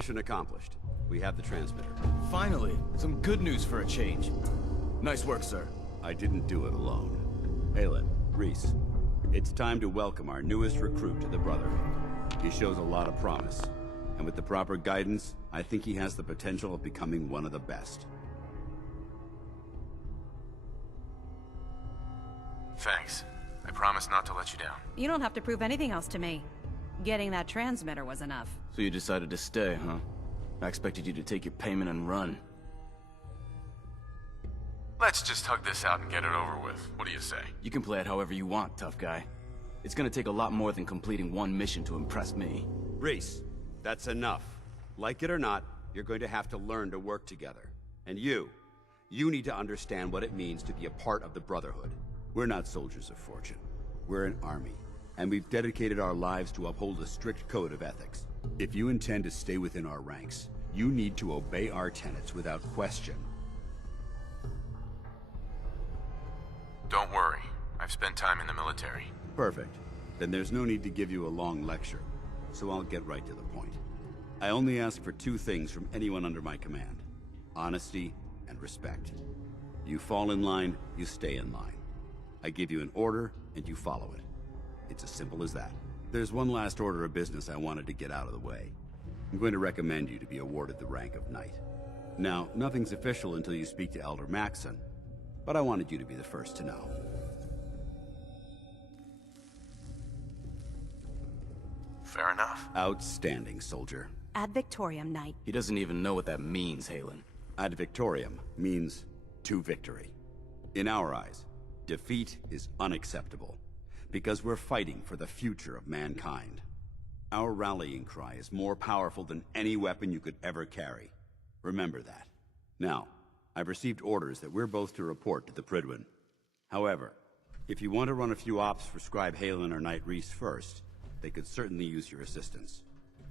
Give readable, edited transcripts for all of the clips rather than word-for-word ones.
Mission accomplished. We have the transmitter. Finally, some good news for a change. Nice work, sir. I didn't do it alone. Aelin, Reese, it's time to welcome our newest recruit to the Brotherhood. He shows a lot of promise, and with the proper guidance, I think he has the potential of becoming one of the best. Thanks. I promise not to let you down. You don't have to prove anything else to me. Getting that transmitter was enough. So you decided to stay, huh? I expected you to take your payment and run. Let's just hug this out and get it over with. What do you say? You can play it however you want, tough guy. It's gonna take a lot more than completing one mission to impress me. Reese, that's enough. Like it or not, you're going to have to learn to work together. And you need to understand what it means to be a part of the Brotherhood. We're not soldiers of fortune. We're an army, and we've dedicated our lives to uphold a strict code of ethics. If you intend to stay within our ranks, you need to obey our tenets without question. Don't worry. I've spent time in the military. Perfect. Then there's no need to give you a long lecture, so I'll get right to the point. I only ask for two things from anyone under my command: honesty and respect. You fall in line, you stay in line. I give you an order, and you follow it. It's as simple as that. There's one last order of business I wanted to get out of the way. I'm going to recommend you to be awarded the rank of Knight. Now, nothing's official until you speak to Elder Maxson, but I wanted you to be the first to know. Fair enough. Outstanding, soldier. Ad Victoriam, Knight. He doesn't even know what that means, Halen. Ad Victoriam means to victory. In our eyes, defeat is unacceptable, because we're fighting for the future of mankind. Our rallying cry is more powerful than any weapon you could ever carry. Remember that. Now, I've received orders that we're both to report to the Prydwen. However, if you want to run a few ops for Scribe Halen or Knight Reese first, they could certainly use your assistance.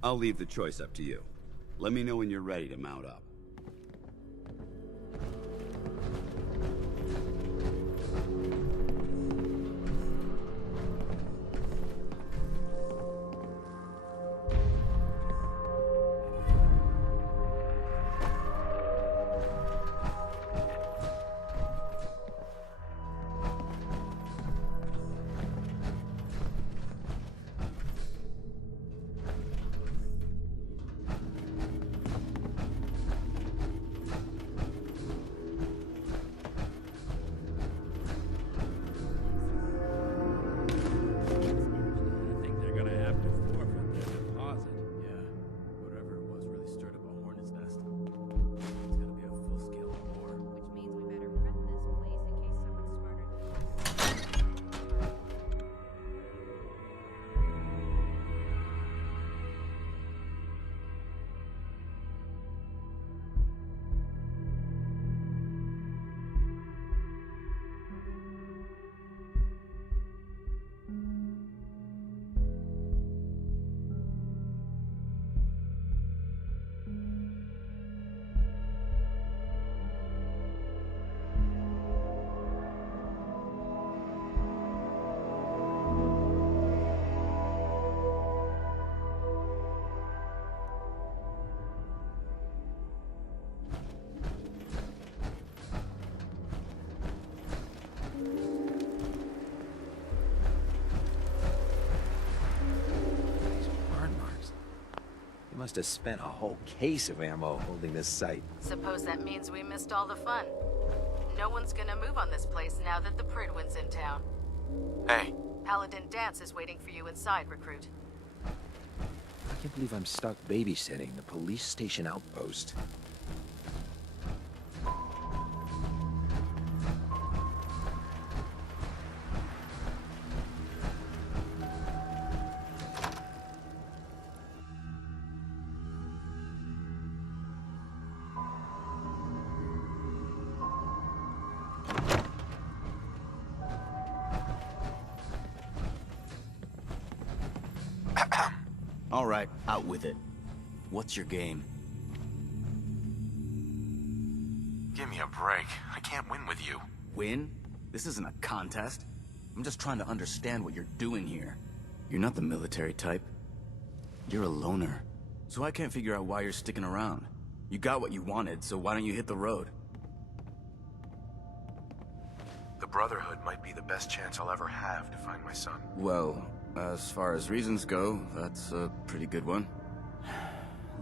I'll leave the choice up to you. Let me know when you're ready to mount up. Must have spent a whole case of ammo holding this site. Suppose that means we missed all the fun. No one's gonna move on this place now that the Prydwen's in town. Hey. Paladin Dance is waiting for you inside, recruit. I can't believe I'm stuck babysitting the police station outpost. All right, out with it. What's your game? Give me a break. I can't win with you. Win? This isn't a contest. I'm just trying to understand what you're doing here. You're not the military type. You're a loner. So I can't figure out why you're sticking around. You got what you wanted, so why don't you hit the road? The Brotherhood might be the best chance I'll ever have to find my son. Well, as far as reasons go, that's a pretty good one.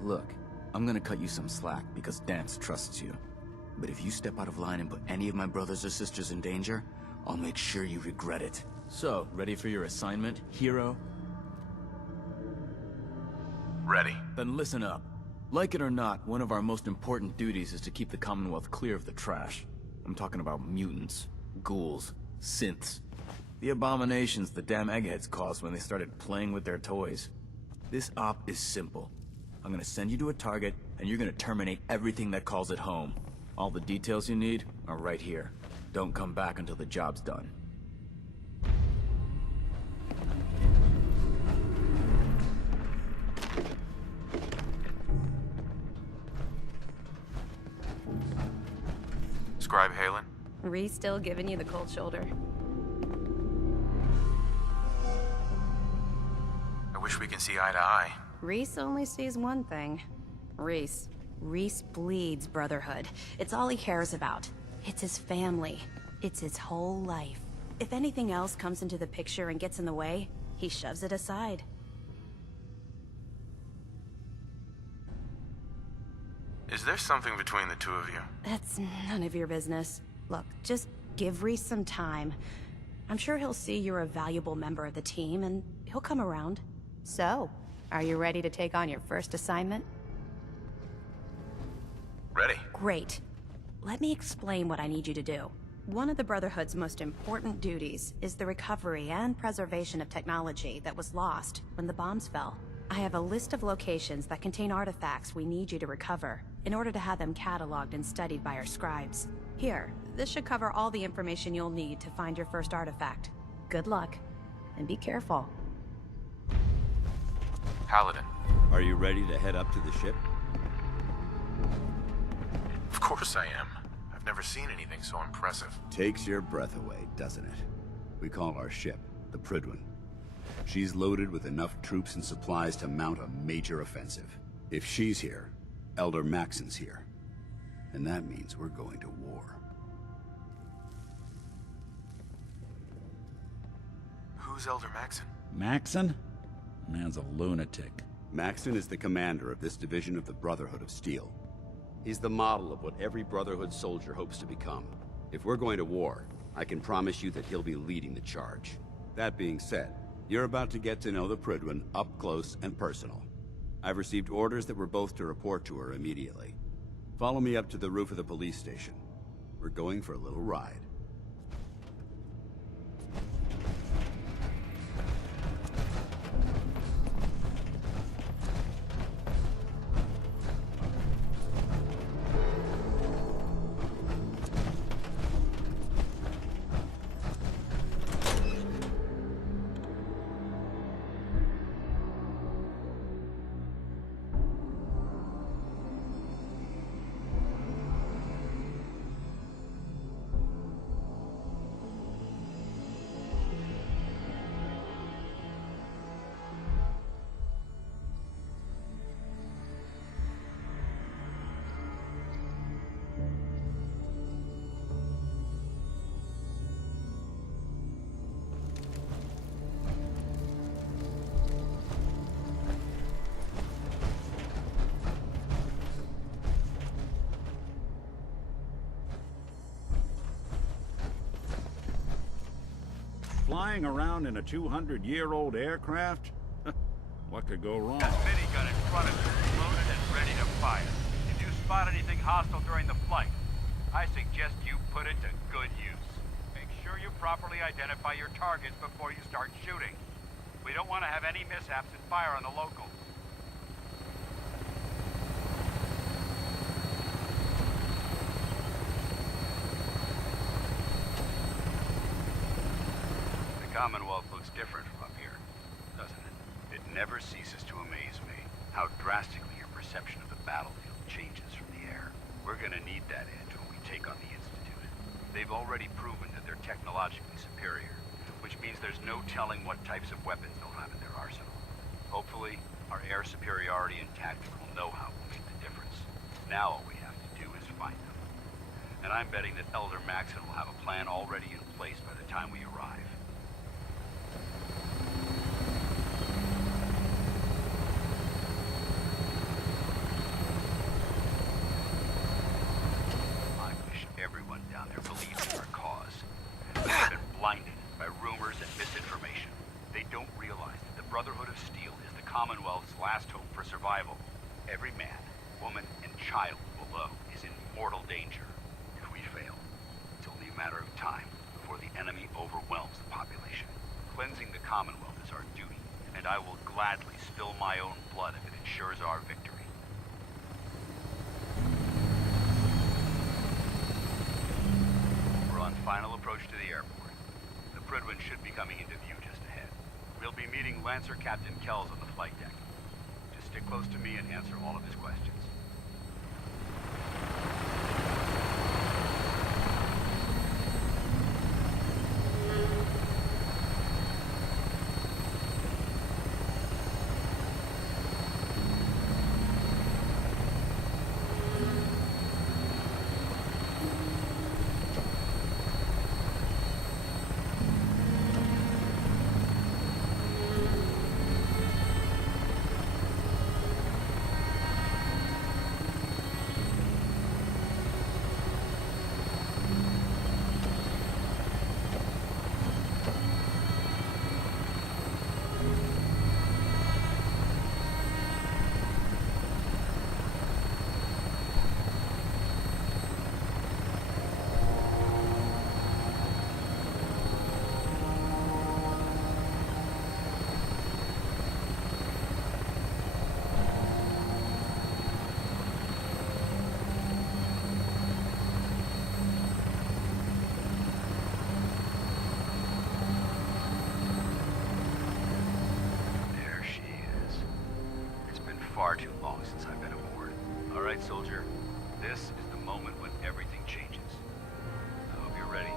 Look, I'm gonna cut you some slack because Dance trusts you. But if you step out of line and put any of my brothers or sisters in danger, I'll make sure you regret it. So, ready for your assignment, hero? Ready. Then listen up. Like it or not, one of our most important duties is to keep the Commonwealth clear of the trash. I'm talking about mutants, ghouls, synths. The abominations the damn eggheads caused when they started playing with their toys. This op is simple. I'm gonna send you to a target, and you're gonna terminate everything that calls it home. All the details you need are right here. Don't come back until the job's done. Scribe Halen? Rhys still giving you the cold shoulder. I wish we can see eye to eye. Rhys only sees one thing. Rhys bleeds Brotherhood. It's all he cares about. It's his family. It's his whole life. If anything else comes into the picture and gets in the way, he shoves it aside. Is there something between the two of you? That's none of your business. Look, just give Rhys some time. I'm sure he'll see you're a valuable member of the team, and he'll come around. So, are you ready to take on your first assignment? Ready. Great. Let me explain what I need you to do. One of the Brotherhood's most important duties is the recovery and preservation of technology that was lost when the bombs fell. I have a list of locations that contain artifacts we need you to recover in order to have them cataloged and studied by our scribes. Here, this should cover all the information you'll need to find your first artifact. Good luck, and be careful. Paladin. Are you ready to head up to the ship? Of course I am. I've never seen anything so impressive. Takes your breath away, doesn't it? We call our ship the Prydwen. She's loaded with enough troops and supplies to mount a major offensive. If she's here, Elder Maxon's here. And that means we're going to war. Who's Elder Maxon? Maxon? Man's a lunatic. Maxon is the commander of this division of the Brotherhood of Steel. He's the model of what every Brotherhood soldier hopes to become. If we're going to war, I can promise you that he'll be leading the charge. That being said, you're about to get to know the Prydwen up close and personal. I've received orders that we're both to report to her immediately. Follow me up to the roof of the police station. We're going for a little ride. Flying around in a 200-year-old aircraft? What could go wrong? That minigun in front of you is loaded and ready to fire. If you spot anything hostile during the flight, I suggest you put it to good use. Make sure you properly identify your targets before you start shooting. We don't want to have any mishaps and fire on the locals. The Commonwealth looks different from up here, doesn't it? It never ceases to amaze me how drastically your perception of the battlefield changes from the air. We're gonna need that edge when we take on the Institute. They've already proven that they're technologically superior, which means there's no telling what types of weapons they'll have in their arsenal. Hopefully, Our air superiority and tactical know-how will make the difference. Now all we have to do is find them. And I'm betting that Elder Maxon will have a plan already in place by the time we arrive. I wish everyone down there believed in our cause. They've been blinded by rumors and misinformation. They don't realize that the Brotherhood of Steel is the Commonwealth's last hope for survival. Every man, woman, and child below is in mortal danger. If we fail, it's only a matter of time before the enemy overwhelms the population. Cleansing the Commonwealth is our duty, and I will gladly spill my own blood if it ensures our victory. We're on final approach to the airport. The Prydwen should be coming into view just ahead. We'll be meeting Lancer Captain Kells on the flight deck. Just stick close to me and answer all of his questions. Far too long since I've been aboard. All right, soldier. This is the moment when everything changes. I hope you're ready.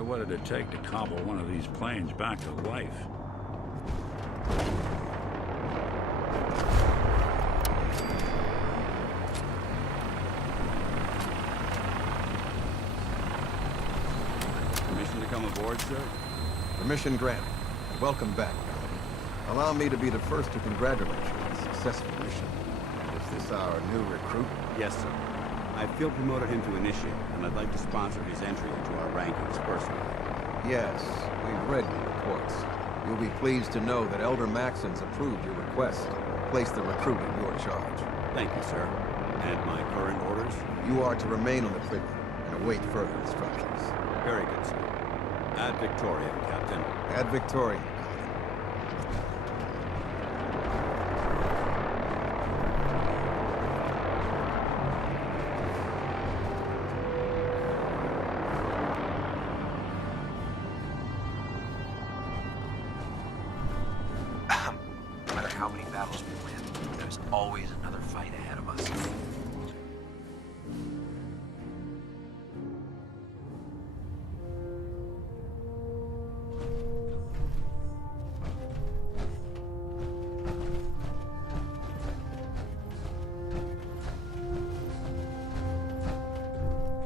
What it'd take to cobble one of these planes back to life. Permission to come aboard, sir? Permission granted. Welcome back, Paladin. Allow me to be the first to congratulate you on a successful mission. Is this our new recruit? Yes, sir. I field promoted him to initiate, and I'd like to sponsor his entry into our rankings personally. Yes, we've read your reports. You'll be pleased to know that Elder Maxon's approved your request. Place the recruit in your charge. Thank you, sir. And my current orders? You are to remain on the Prydwen and await further instructions. Very good, sir. Ad Victoriam, Captain. Ad Victoriam. How many battles we win, there's always another fight ahead of us.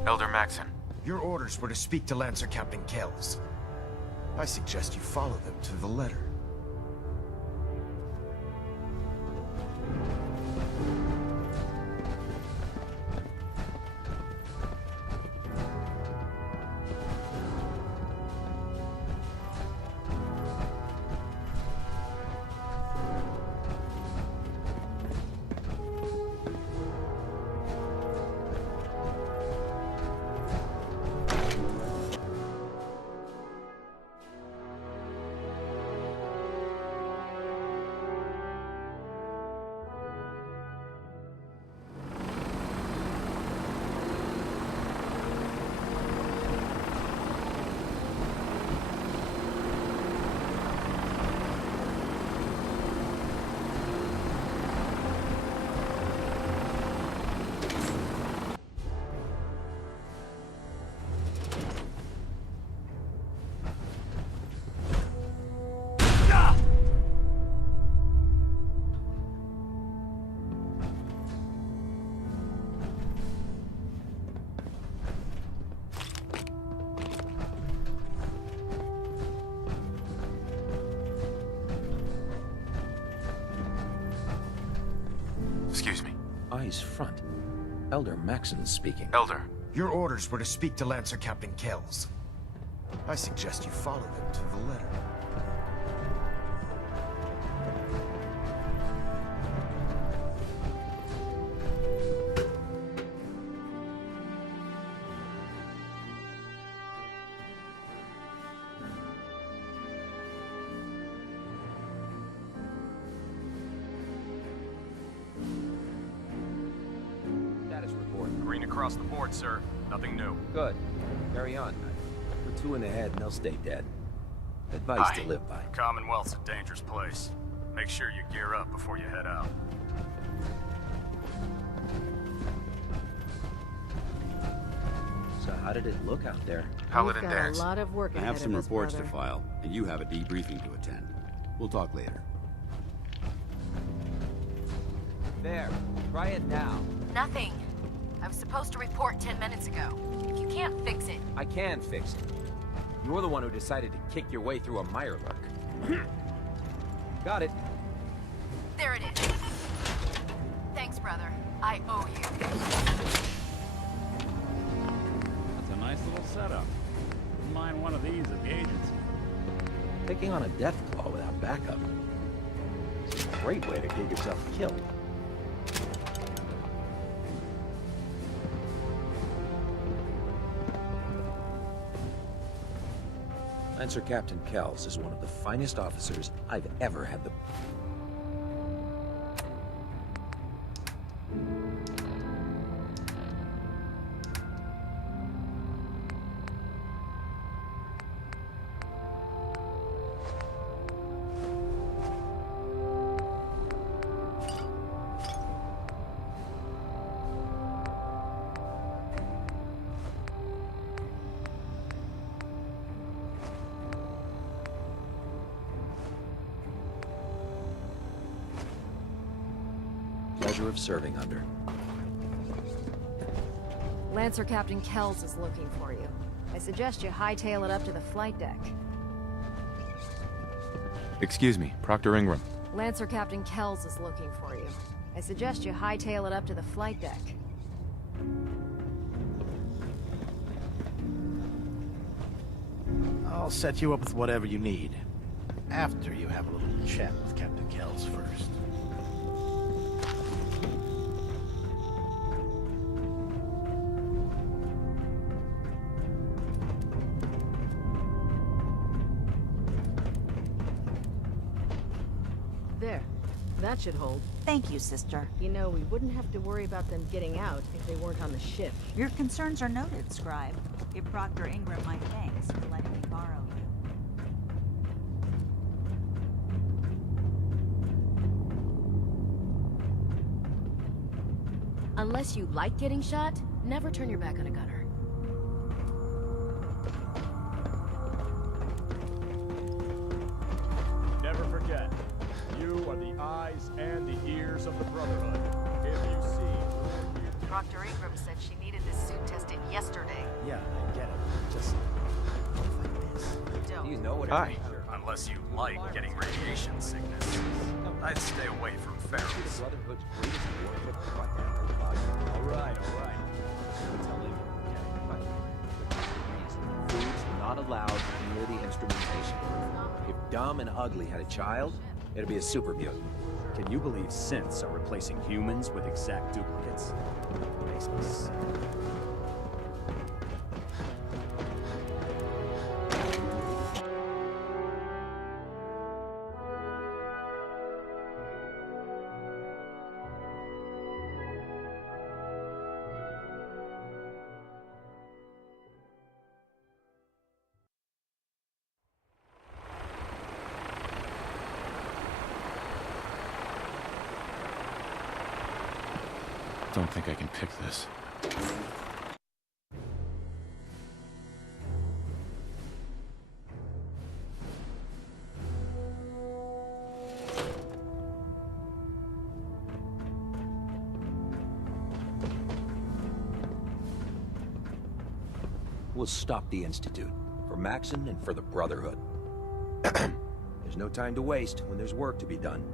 Elder Maxon. Your orders were to speak to Lancer Captain Kells. I suggest you follow them to the letter. Excuse me. Eyes front. Elder Maxon speaking. Elder. Your orders were to speak to Lancer Captain Kells. I suggest you follow them to the letter. Status report. Green across the board, sir. Nothing new. Good. Carry on. We're 2 in the head and they'll stay dead. Advice to live by. Commonwealth's a dangerous place. Make sure you gear up before you head out. So how did it look out there? Paladin We've got Dance. a lot of work I ahead have some of us, reports to brother. file, and you have a debriefing to attend. We'll talk later. There. Try it now. Nothing. I was supposed to report 10 minutes ago. If you can't fix it... I can fix it. You're the one who decided to kick your way through a mirelurk. Got it. There it is. Thanks, brother. I owe you. That's a nice little setup. Wouldn't mind one of these at the agency. Taking on a death claw without backup. It's a great way to get yourself killed. Lancer Captain Kells is one of the finest officers I've ever had the... pleasure of serving under. Lancer Captain Kells is looking for you. I suggest you hightail it up to the flight deck. Excuse me, Proctor Ingram. Lancer Captain Kells is looking for you. I suggest you hightail it up to the flight deck. I'll set you up with whatever you need. After you have a little chat with Captain Kells first. There. That should hold. Thank you, sister. You know, we wouldn't have to worry about them getting out if they weren't on the ship. Your concerns are noted, Scribe. Give Proctor Ingram my thanks for letting me borrow you. Unless you like getting shot, never turn your back on a gunner. Never forget, you are the eyes and the ears of the Brotherhood. If you see... Proctor Ingram said she needed this suit tested yesterday. Yeah, I get it. Just like this. Don't. You know what it Hi. means. Unless you like getting radiation sickness. I'd stay away from ferals. Brotherhood's greatest warship. What the hell? All right. Tell him. Foods not allowed near the instrumentation. If Dumb and Ugly had a child, it'd be a super mutant. Can you believe synths are replacing humans with exact duplicates? Makes me sick. Don't think I can pick this. We'll stop the Institute. For Maxon and for the Brotherhood. There's no time to waste when there's work to be done.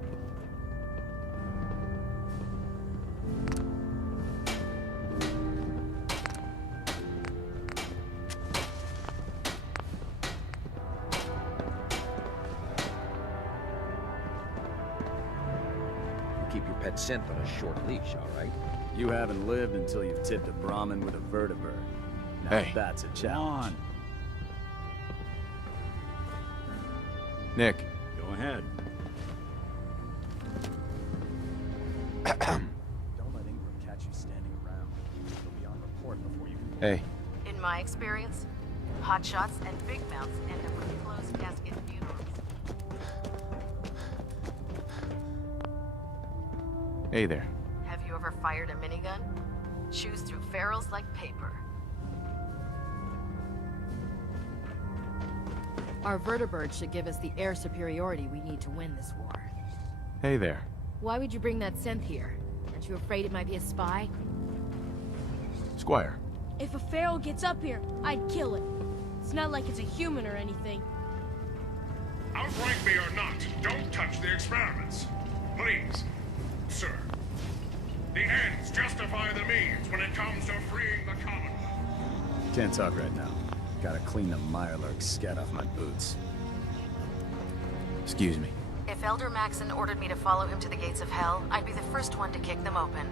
pet synth on a short leash, all right? You haven't lived until you've tipped a Brahmin with a vertibird. Now Hey. that's a challenge. Nick. Go ahead. Don't let Ingram catch you standing around. He'll be on report before you can... Hey. In my experience, hotshots and big mouths end up with closed casket funerals. Hey there. Have you ever fired a minigun? Chews through ferrules like paper. Our vertibird should give us the air superiority we need to win this war. Hey there. Why would you bring that synth here? Aren't you afraid it might be a spy? Squire. If a feral gets up here, I'd kill it. It's not like it's a human or anything. Outrank me or not, don't touch the experiments. Please, sir. The ends justify the means when it comes to freeing the Commonwealth. Can't talk right now. Gotta clean the Mirelurk scat off my boots. Excuse me. If Elder Maxon ordered me to follow him to the gates of hell, I'd be the first one to kick them open.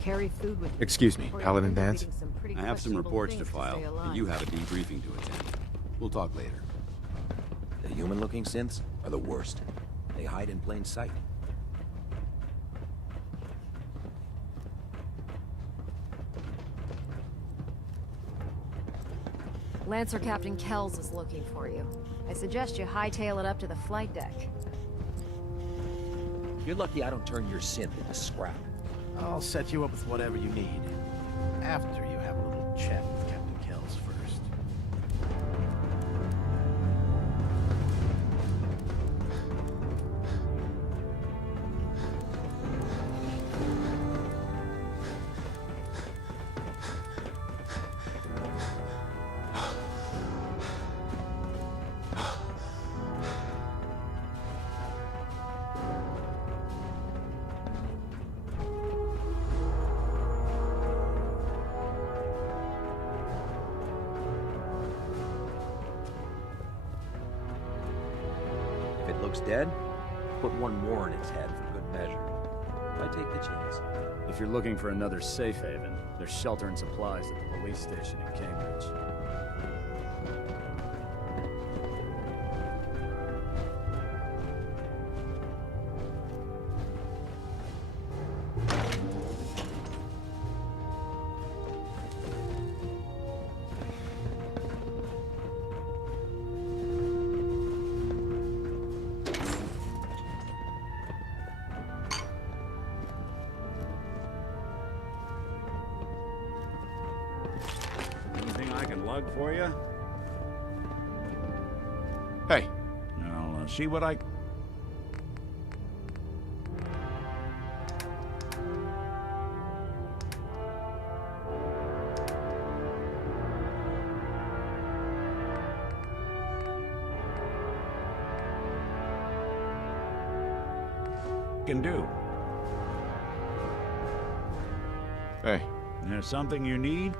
Carry food with you. Excuse me, Paladin Vance? I have some reports to file, and you have a debriefing to attend. We'll talk later. The human-looking synths are the worst. They hide in plain sight. Lancer Captain Kells is looking for you. I suggest you hightail it up to the flight deck. You're lucky I don't turn your synth into scrap. I'll set you up with whatever you need. After you have a little chat with Captain Kells first. If it looks dead, put one more in its head for good measure. I take the chance. If you're looking for another safe haven, there's shelter and supplies at the police station in Cambridge. Anything I can lug for you? Hey. I'll see what I... can do. Hey. There's something you need?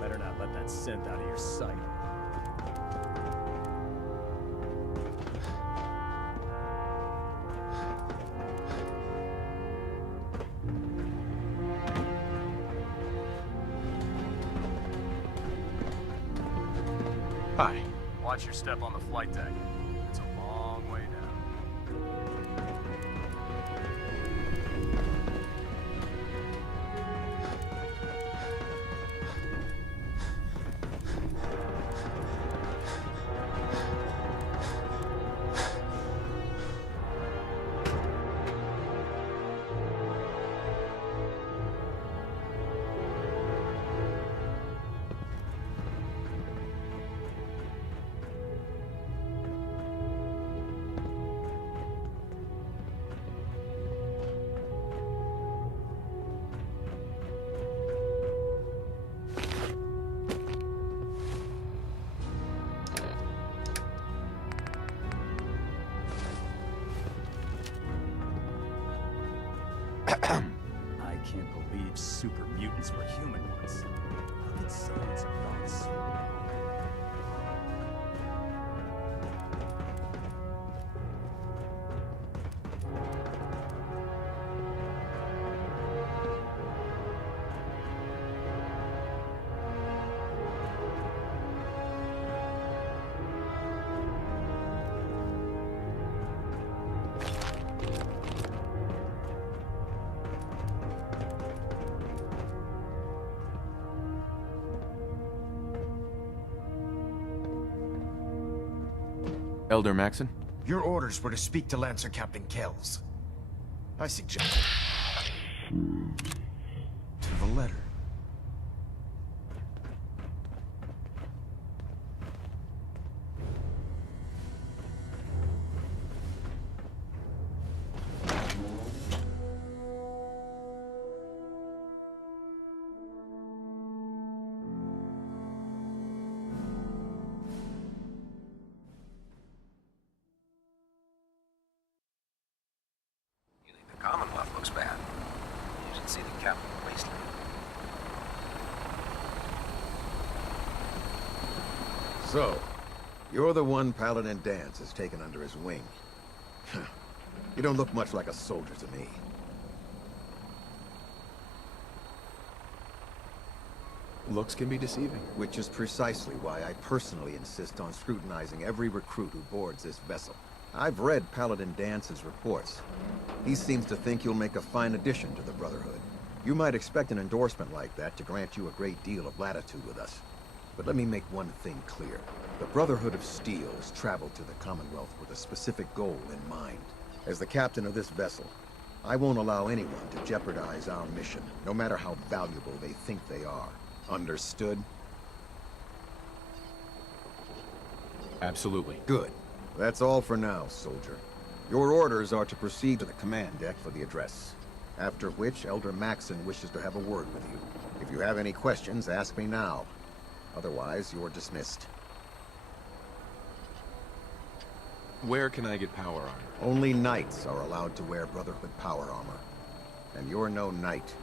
Better not let that synth out of your sight. Hi. Watch your step on the flight deck. It's a long way down. I can't believe super mutants were human ones. How did science have gone so wrong? Elder Maxon? Your orders were to speak to Lancer Captain Kells. I suggest... to the letter. The Commonwealth looks bad. You should see the capital wasteland. So, you're the one Paladin Danse has taken under his wing. You don't look much like a soldier to me. Looks can be deceiving. Which is precisely why I personally insist on scrutinizing every recruit who boards this vessel. I've read Paladin Dance's reports. He seems to think you'll make a fine addition to the Brotherhood. You might expect an endorsement like that to grant you a great deal of latitude with us. But let me make one thing clear. The Brotherhood of Steel has traveled to the Commonwealth with a specific goal in mind. As the captain of this vessel, I won't allow anyone to jeopardize our mission, no matter how valuable they think they are. Understood? Absolutely. Good. That's all for now, soldier. Your orders are to proceed to the command deck for the address. After which, Elder Maxon wishes to have a word with you. If you have any questions, ask me now. Otherwise, you're dismissed. Where can I get power armor? Only knights are allowed to wear Brotherhood power armor. And you're no knight.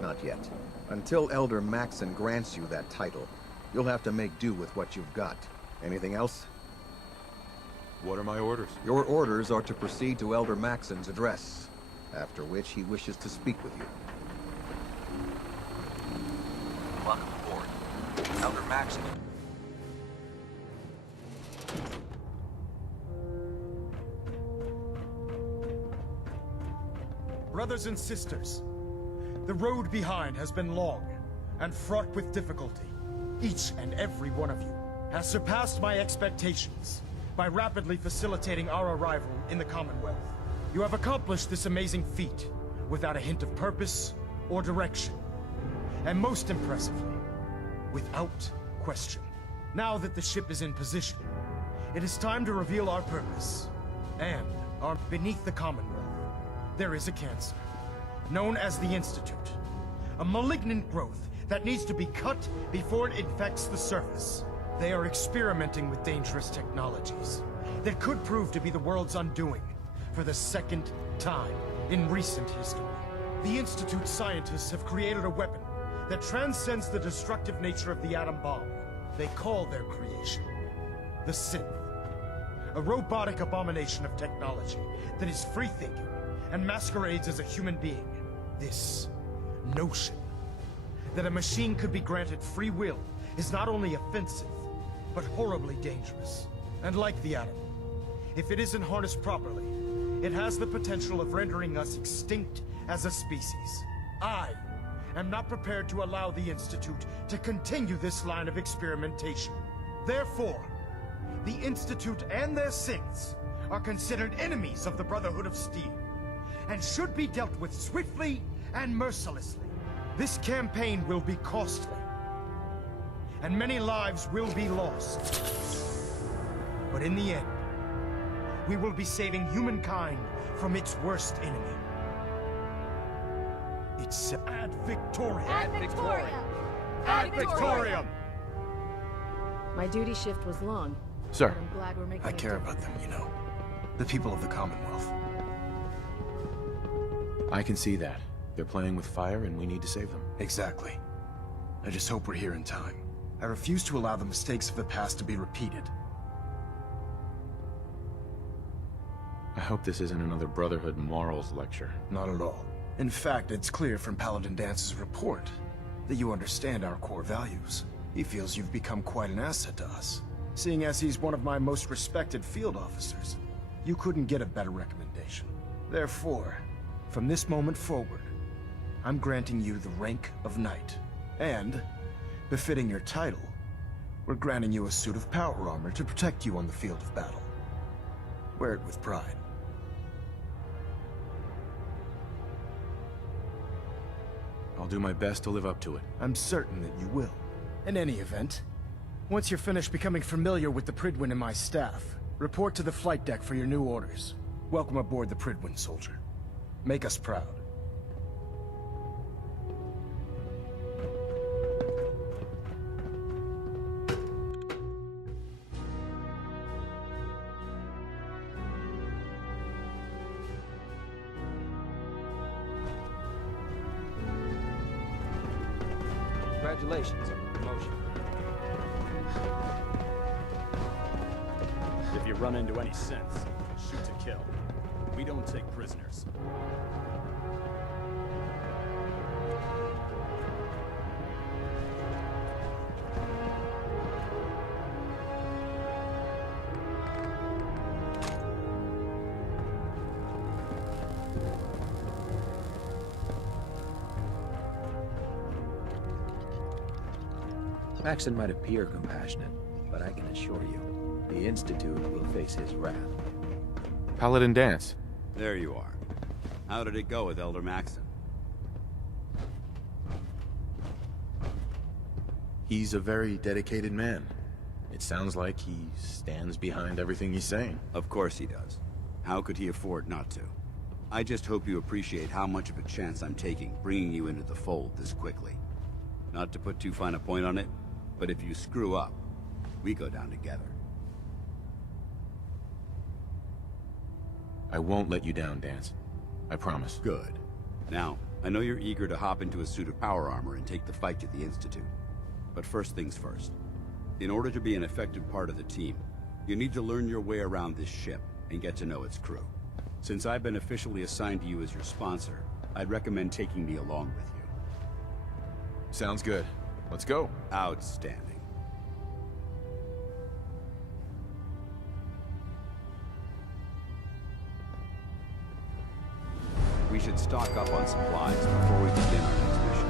Not yet. Until Elder Maxon grants you that title, you'll have to make do with what you've got. Anything else? What are my orders? Your orders are to proceed to Elder Maxon's address, after which he wishes to speak with you. Welcome aboard. Elder Maxon. Brothers and sisters, the road behind has been long and fraught with difficulty. Each and every one of you has surpassed my expectations by rapidly facilitating our arrival in the Commonwealth. You have accomplished this amazing feat without a hint of purpose or direction. And most impressively, without question. Now that the ship is in position, it is time to reveal our purpose. And beneath the Commonwealth, there is a cancer, known as the Institute. A malignant growth that needs to be cut before it infects the surface. They are experimenting with dangerous technologies that could prove to be the world's undoing for the second time in recent history. The Institute scientists have created a weapon that transcends the destructive nature of the atom bomb. They call their creation the synth. A robotic abomination of technology that is free-thinking and masquerades as a human being. This notion that a machine could be granted free will is not only offensive, but horribly dangerous. And like the atom, if it isn't harnessed properly, it has the potential of rendering us extinct as a species. I am not prepared to allow the Institute to continue this line of experimentation. Therefore, the Institute and their synths are considered enemies of the Brotherhood of Steel, and should be dealt with swiftly and mercilessly. This campaign will be costly, and many lives will be lost. But in the end, we will be saving humankind from its worst enemy. It's Ad Victoriam. Ad Victoriam. Ad Victoriam. My duty shift was long. Sir, but I'm glad we're making I care about them, you know. The people of the Commonwealth. I can see that. They're playing with fire and we need to save them. Exactly. I just hope we're here in time. I refuse to allow the mistakes of the past to be repeated. I hope this isn't another Brotherhood morals lecture. Not at all. In fact, it's clear from Paladin Dance's report that you understand our core values. He feels you've become quite an asset to us. Seeing as he's one of my most respected field officers, you couldn't get a better recommendation. Therefore, from this moment forward, I'm granting you the rank of Knight. And, befitting your title, we're granting you a suit of power armor to protect you on the field of battle. Wear it with pride. I'll do my best to live up to it. I'm certain that you will. In any event, once you're finished becoming familiar with the Pridwin and my staff, report to the flight deck for your new orders. Welcome aboard the Pridwin, soldier. Make us proud. Congratulations on the promotion. If you run into any synths, shoot to kill. We don't take prisoners. Maxon might appear compassionate, but I can assure you, the Institute will face his wrath. Paladin Dance. There you are. How did it go with Elder Maxon? He's a very dedicated man. It sounds like he stands behind everything he's saying. Of course he does. How could he afford not to? I just hope you appreciate how much of a chance I'm taking bringing you into the fold this quickly. Not to put too fine a point on it, but if you screw up, we go down together. I won't let you down, Dance. I promise. Good. Now, I know you're eager to hop into a suit of power armor and take the fight to the Institute. But first things first. In order to be an effective part of the team, you need to learn your way around this ship and get to know its crew. Since I've been officially assigned to you as your sponsor, I'd recommend taking me along with you. Sounds good. Let's go. Outstanding. We should stock up on supplies before we begin our next mission.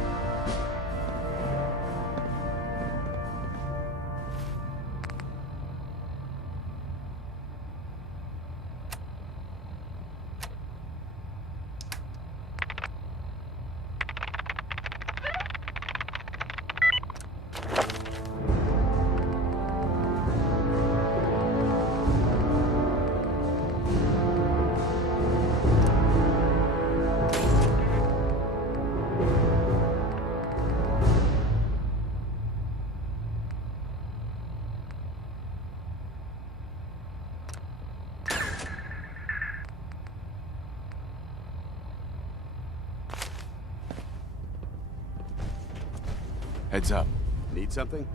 Heads up. Need something?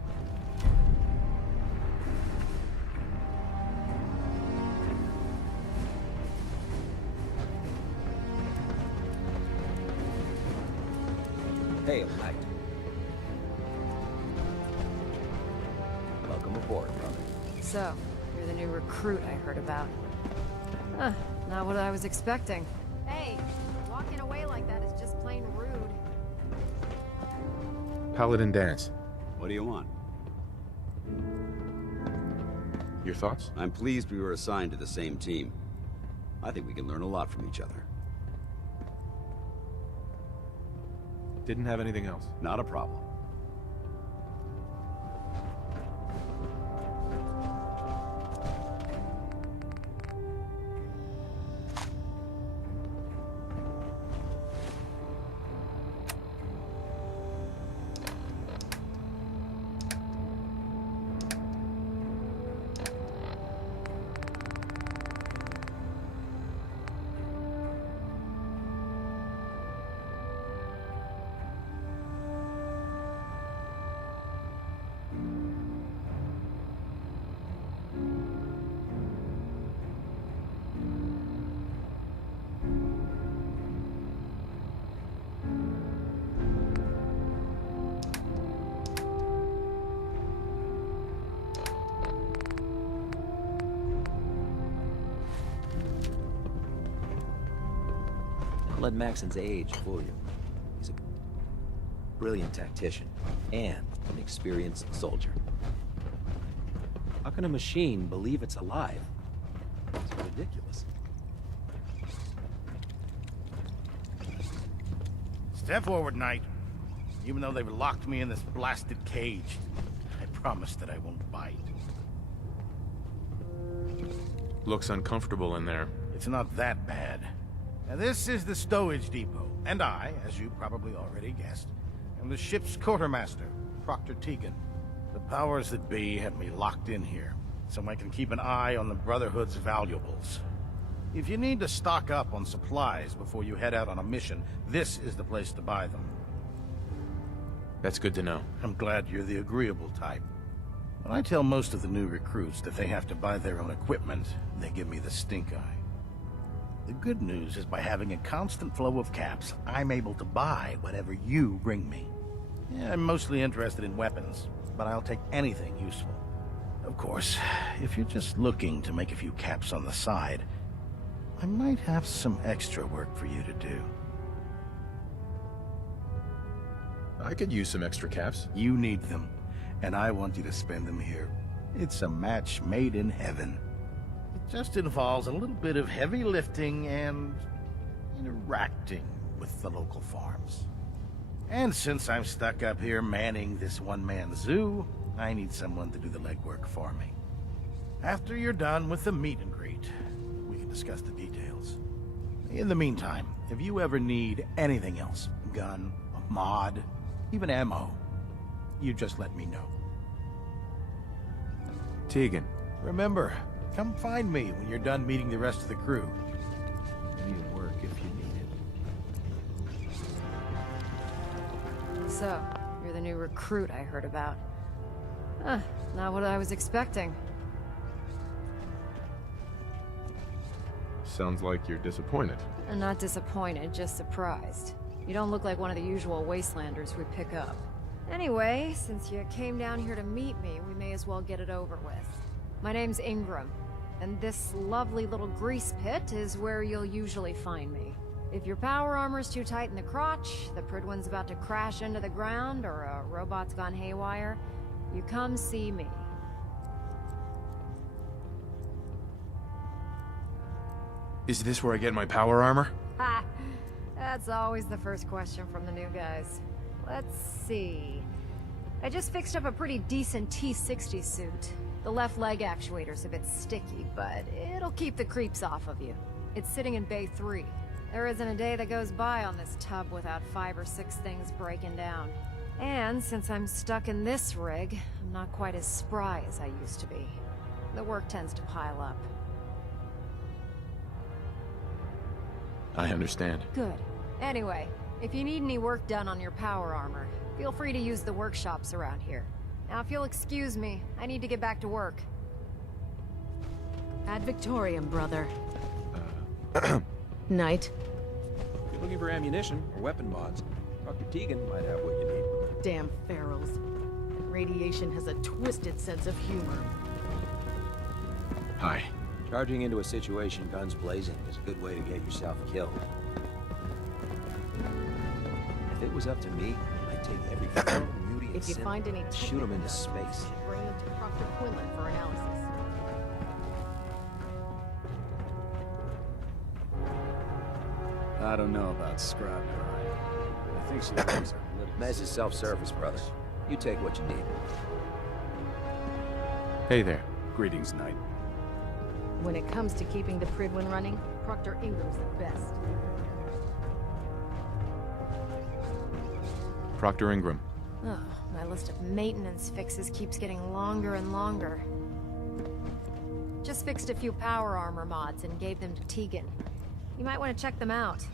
Hail, Knight. Welcome aboard, brother. So, you're the new recruit I heard about. Huh, not what I was expecting. Hey, walking away like that is just plain rude. Paladin Dance. What do you want? Your thoughts? I'm pleased we were assigned to the same team. I think we can learn a lot from each other. Didn't have anything else. Not a problem. Don't let Maxon's age fool you. He's a brilliant tactician and an experienced soldier. How can a machine believe it's alive? It's ridiculous. Step forward, Knight. Even though they've locked me in this blasted cage, I promise that I won't bite. Looks uncomfortable in there. It's not that bad. Now, this is the stowage depot, and I, as you probably already guessed, am the ship's quartermaster, Proctor Tegan. The powers that be have me locked in here, so I can keep an eye on the Brotherhood's valuables. If you need to stock up on supplies before you head out on a mission, this is the place to buy them. That's good to know. I'm glad you're the agreeable type. When I tell most of the new recruits that they have to buy their own equipment, they give me the stink eye. The good news is by having a constant flow of caps, I'm able to buy whatever you bring me. Yeah, I'm mostly interested in weapons, but I'll take anything useful. Of course, if you're just looking to make a few caps on the side, I might have some extra work for you to do. I could use some extra caps. You need them, and I want you to spend them here. It's a match made in heaven. It just involves a little bit of heavy lifting and interacting with the local farms. And since I'm stuck up here manning this one-man zoo, I need someone to do the legwork for me. After you're done with the meet and greet, we can discuss the details. In the meantime, if you ever need anything else, gun, a mod, even ammo, you just let me know. Tegan. Remember, come find me when you're done meeting the rest of the crew. I need work if you need it. So, you're the new recruit I heard about. Huh, not what I was expecting. Sounds like you're disappointed. I'm not disappointed, just surprised. You don't look like one of the usual wastelanders we pick up. Anyway, since you came down here to meet me, we may as well get it over with. My name's Ingram, and this lovely little grease pit is where you'll usually find me. If your power armor's too tight in the crotch, the Pridwin's about to crash into the ground, or a robot's gone haywire, you come see me. Is this where I get my power armor? Ha! That's always the first question from the new guys. Let's see. I just fixed up a pretty decent T-60 suit. The left leg actuator's a bit sticky, but it'll keep the creeps off of you. It's sitting in Bay 3. There isn't a day that goes by on this tub without 5 or 6 things breaking down. And since I'm stuck in this rig, I'm not quite as spry as I used to be. The work tends to pile up. I understand. Good. Anyway, if you need any work done on your power armor, Feel free to use the workshops around here. Now, if you'll excuse me, I need to get back to work. Ad Victoriam, brother. Knight. If you're looking for ammunition or weapon mods, Dr. Tegan might have what you need. Damn ferals. Radiation has a twisted sense of humor. Hi. Charging into a situation guns blazing is a good way to get yourself killed. If it was up to me, I'd take every federal mutant If you synth find any and shoot them into space. bring them to Proctor Quinlan for analysis. I don't know about Scrap Bride. I think she thinks her little... Mez is self-service, brother. You take what you need. Hey there. Greetings, Knight. When it comes to keeping the Pridwin running, Proctor Ingram's the best. Proctor Ingram. Oh, my list of maintenance fixes keeps getting longer and longer. Just fixed a few power armor mods and gave them to Tegan. You might want to check them out.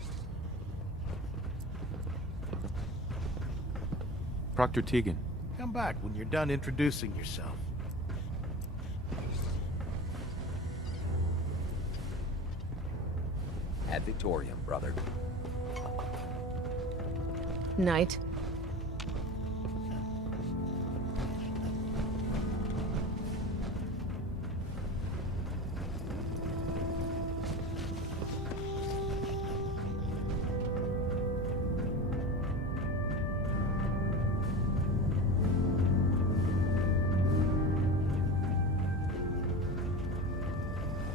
Proctor Tegan, come back when you're done introducing yourself. Ad Victoriam, brother. Knight.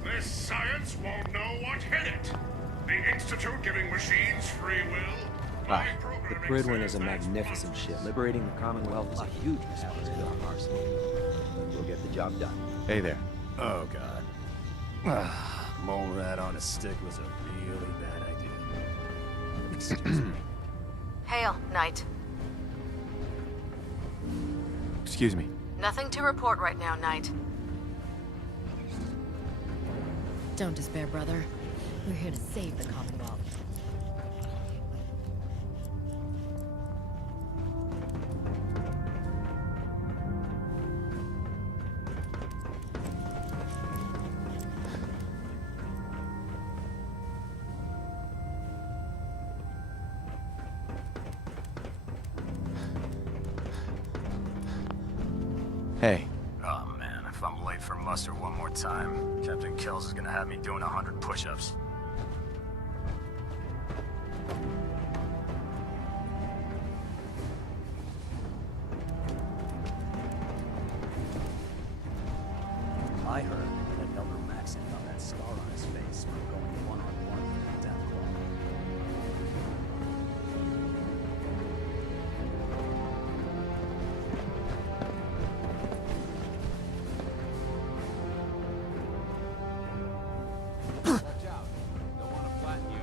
This science won't know what hit it. The Institute giving machines free will. Ah, the Pridwin is a magnificent ship. Liberating the Commonwealth is a huge responsibility on our side. We'll get the job done. Hey there. Oh, God. Mole rat on a stick was a really bad idea. Excuse me. Hail, Knight. Excuse me. Nothing to report right now, Knight. Don't despair, brother. We're here to save the Commonwealth. Hey. Oh man, if I'm late for muster one more time, Captain Kells is gonna have me doing 100 push-ups. I heard that Elder Maxon found that scar on his face from going one-on-one with that Deathclaw. Watch out. Don't want to flatten you.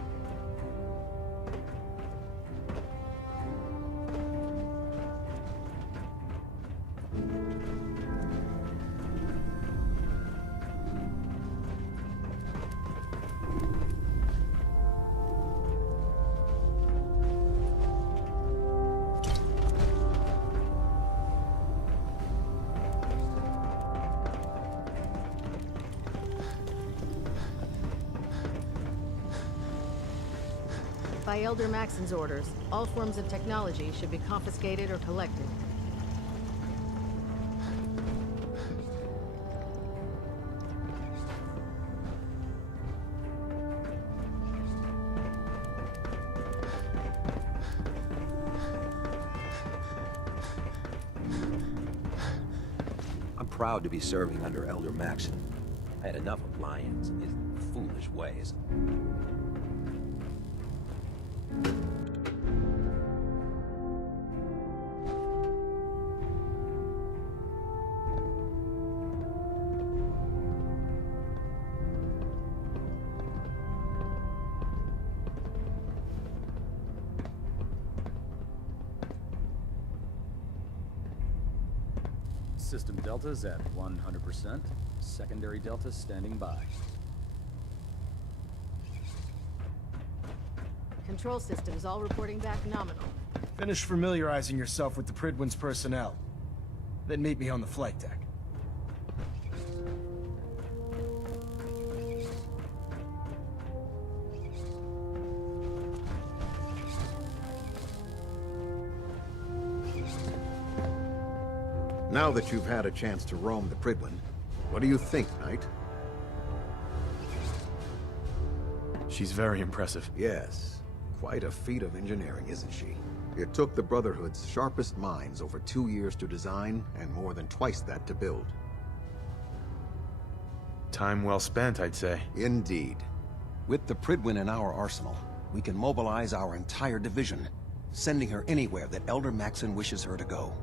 By Elder Maxon's orders, all forms of technology should be confiscated or collected. I'm proud to be serving under Elder Maxon. I had enough of Lyons and his foolish ways. System Delta's at 100%. Secondary Delta standing by. Control systems all reporting back nominal. Finish familiarizing yourself with the Prydwen's personnel. Then meet me on the flight deck. Now that you've had a chance to roam the Prydwen, what do you think, Knight? She's very impressive. Yes. Quite a feat of engineering, isn't she? It took the Brotherhood's sharpest minds over 2 years to design, and more than twice that to build. Time well spent, I'd say. Indeed. With the Prydwen in our arsenal, we can mobilize our entire division, sending her anywhere that Elder Maxon wishes her to go.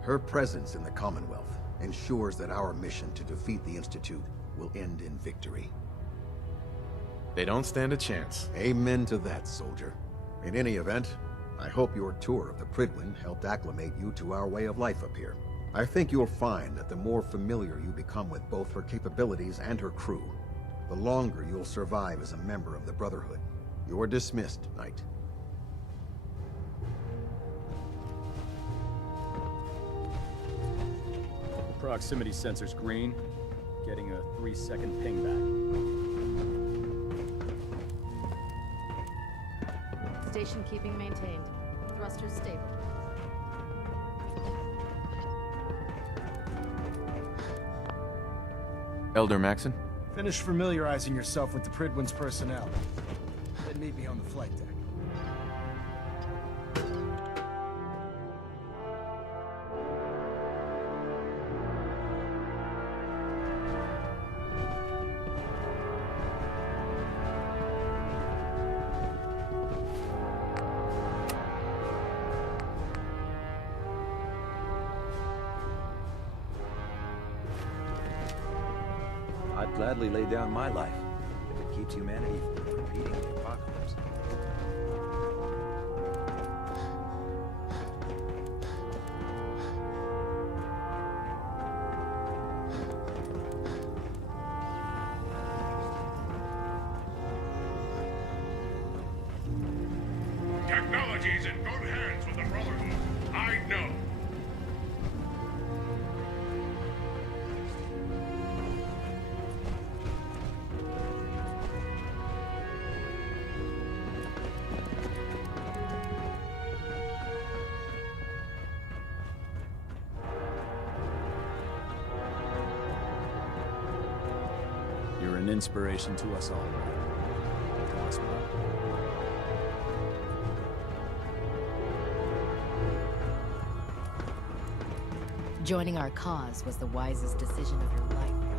Her presence in the Commonwealth ensures that our mission to defeat the Institute will end in victory. They don't stand a chance. Amen to that, soldier. In any event, I hope your tour of the Prydwen helped acclimate you to our way of life up here. I think you'll find that the more familiar you become with both her capabilities and her crew, the longer you'll survive as a member of the Brotherhood. You're dismissed, Knight. Proximity sensor's green. Getting a 3-second ping back. Station keeping maintained. Thrusters stable. Elder Maxon? Finish familiarizing yourself with the Prydwen's personnel. Then meet me on the flight deck. I'd gladly lay down my life if it keeps humanity from repeating the apocalypse. Technology's in good hands with the Brotherhood. I know. You're an inspiration to us all. Joining our cause was the wisest decision of your life.